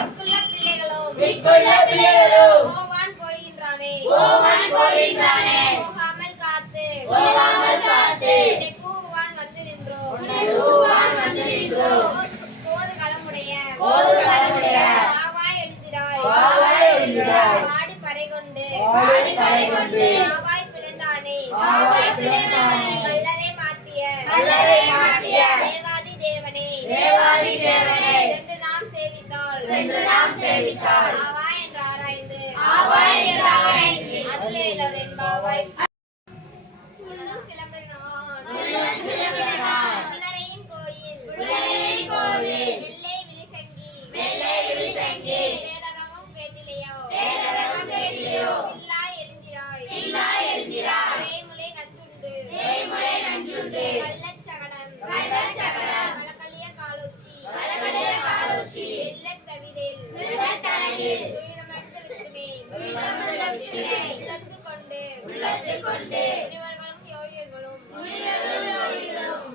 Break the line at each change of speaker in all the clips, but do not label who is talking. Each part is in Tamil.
இங்குள்ள பிள்ளைகளோ
போவான் போகின்றானே
போவான் போகின்றானே
போகாமல் காத்து.
போகாமல் காத்து.
உன்னை கூவுவான் வந்து நின்றோம்
உன்னை சூவான் வந்து நின்றோம்
போது களமுடைய
போது களமுடைய.
பாடி பறை கொண்டு
பாடி பறை கொண்டு
வாவாய் பிளந்தானே.
வாவாய் பிளந்தானே.
கல்லறை மாட்டிய.
கல்லறை மாட்டிய.
தேவாதி தேவனே.
தேவாதி தேவனே.
சென்று நாம் சேவித்தால். ஆவா என்று ஆராய்ந்து.
ஆவா என்று ஆராய்ந்து.
அருளேலோர் என்பாவாய் கொண்டு.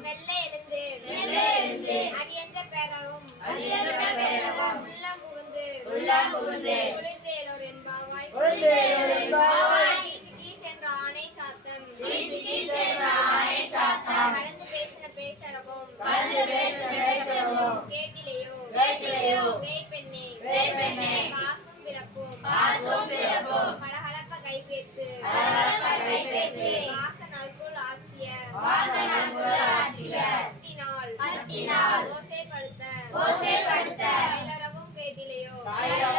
மெல்ல எழுந்து
மெல்ல எழுந்து.
அரியன்ற பேரரும்
அரியன்ற பேரரும்.
உள்ளம் புகுந்து
உள்ளம் புகுந்து.
உழுந்தேலோர் என்பாவாய்
உழுந்தேலோர் என்பாவாய்.
கீச்சு கீச் என்ற ஆணை சாத்தன்
கீச்சு கீச் என்ற ஆணை சாத்தன்.
கலந்து பேசின பேச்சரவும்
கலந்து பேசின பேச்சரவும்.
கேட்டிலையோ
கேட்டிலையோ. பாசும் பிறப்பும்.
கலகலப்ப கைப்பேத்து
கைப்பேத்து.
ஆட்சிய
வாசனற்குள் ஆட்சிய.
ஓசைப்படுத்த
ஓசைப்படுத்த.
தைலரவும் கேட்டிலையோ
தைலரவும்